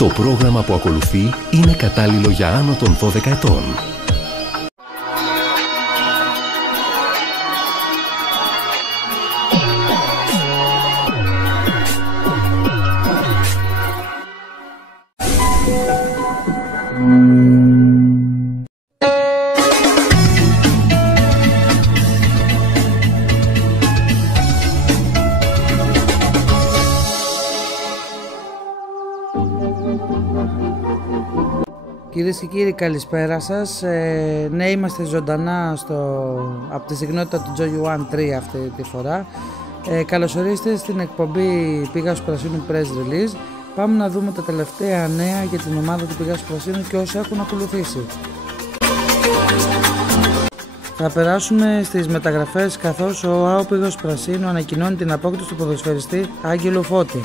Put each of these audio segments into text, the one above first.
Το πρόγραμμα που ακολουθεί είναι κατάλληλο για άνω των 12 ετών. Κυρίες και κύριοι, καλησπέρα σας. Ναι, είμαστε ζωντανά από τη συχνότητα του Joy One 3 αυτή τη φορά. Καλωσορίστε στην εκπομπή Πηγάς Πρασίνου Press Release. Πάμε να δούμε τα τελευταία νέα για την ομάδα του Πηγάς Πρασίνου και όσα έχουν ακολουθήσει. Θα περάσουμε στις μεταγραφές, καθώς ο ΑΟ Πηγός Πρασίνου ανακοινώνει την απόκτηση του ποδοσφαιριστή Άγγελο Φώτη.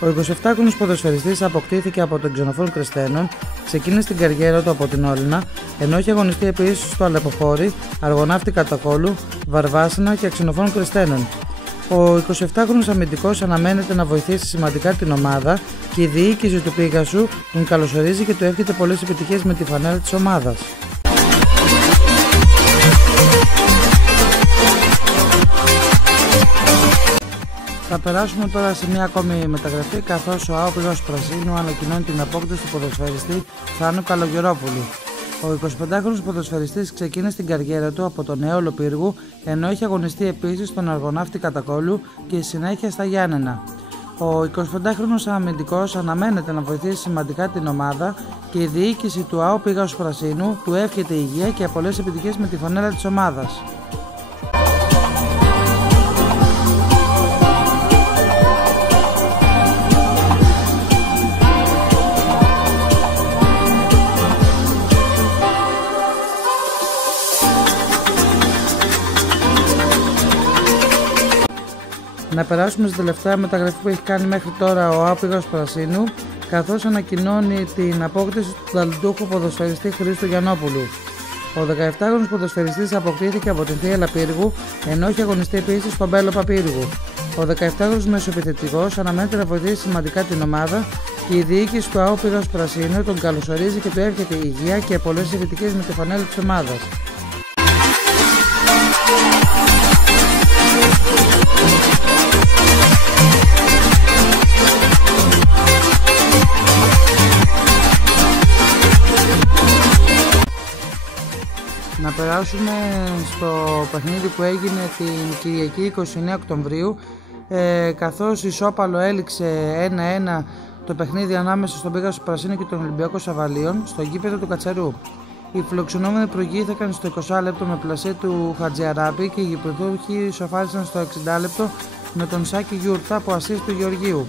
Ο 27χρονος ποδοσφαιριστής αποκτήθηκε από τον Ξενοφών Κρεστένων, ξεκίνησε την καριέρα του από την Όλυνα, ενώ έχει αγωνιστεί επίσης στο Αλεποχώρι, Αργοναύτη Κατακόλου, Βαρβάσινα και Ξενοφών Κρεστένων. Ο 27χρονος αμυντικός αναμένεται να βοηθήσει σημαντικά την ομάδα και η διοίκηση του Πίγασου τον καλωσορίζει και του εύχεται πολλές επιτυχίες με τη φανέλα της ομάδας. Θα περάσουμε τώρα σε μια ακόμη μεταγραφή, καθώς ο ΑΟ Πηγός Πρασίνου ανακοινώνει την απόκτηση του ποδοσφαιριστή Θάνου Καλογερόπουλου. Ο 25χρονος ποδοσφαιριστής ξεκίνησε την καριέρα του από τον Νέολο Πύργου, ενώ έχει αγωνιστεί επίσης στον Αργοναύτη Κατακόλου και συνέχεια στα Γιάννενα. Ο 25χρονος αμυντικός αναμένεται να βοηθήσει σημαντικά την ομάδα και η διοίκηση του ΑΟ Πηγός Πρασίνου του εύχεται υγεία και πολλές επιτυχίες με τη φανέλα της ομάδας. Να περάσουμε στην τελευταία μεταγραφή που έχει κάνει μέχρι τώρα ο ΑΟ Πηγός Πρασίνου, καθώς ανακοινώνει την απόκτηση του ταλαντούχου ποδοσφαιριστή Χρήστου Γιαννόπουλου. Ο 17χρονος ποδοσφαιριστής αποκτήθηκε από την Θίελα Πύργου, ενώ έχει αγωνιστεί επίσης στον Πέλοπα Πύργου. Ο 17χρονος μεσοεπιθετικός αναμένεται να βοηθήσει σημαντικά την ομάδα και η διοίκηση του ΑΟ Πηγός Πρασίνου τον καλωσορίζει και του εύχεται υγεία και πολλές επιτυχίες με τη φανέλα της ομάδας. Να περάσουμε στο παιχνίδι που έγινε την Κυριακή 29 Οκτωβρίου, καθώς ισόπαλο έληξε 1-1 το παιχνίδι ανάμεσα στον Πηγάς Πρασίνου και τον Ολυμπιακό Σαββαλίων στο γήπεδο του Κατσαρού. Οι φιλοξενούμενοι προηγήθηκαν στο 20 λεπτό με πλασέ του Χατζιαράπη και οι γηπεδούχοι ισοφάρισαν στο 60 λεπτό με τον Σάκη Γιούρτα από ασίστ του Γεωργίου.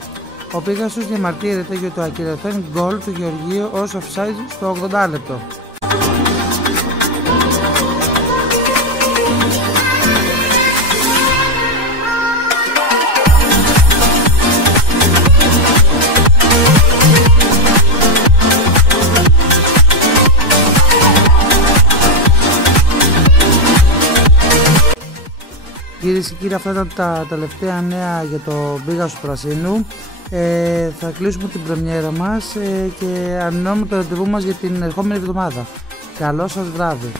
Ο Πίγασος διαμαρτύρεται για το ακυρωθέν γκολ του Γεωργίου ως offside στο 80 λεπτό. Κυρίες και κύριοι, αυτά ήταν τα τελευταία νέα για το Πηγάς Πρασίνου. Θα κλείσουμε την πρεμιέρα μας και ανανεώνουμε το ραντεβού μας για την ερχόμενη εβδομάδα. Καλό σας βράδυ.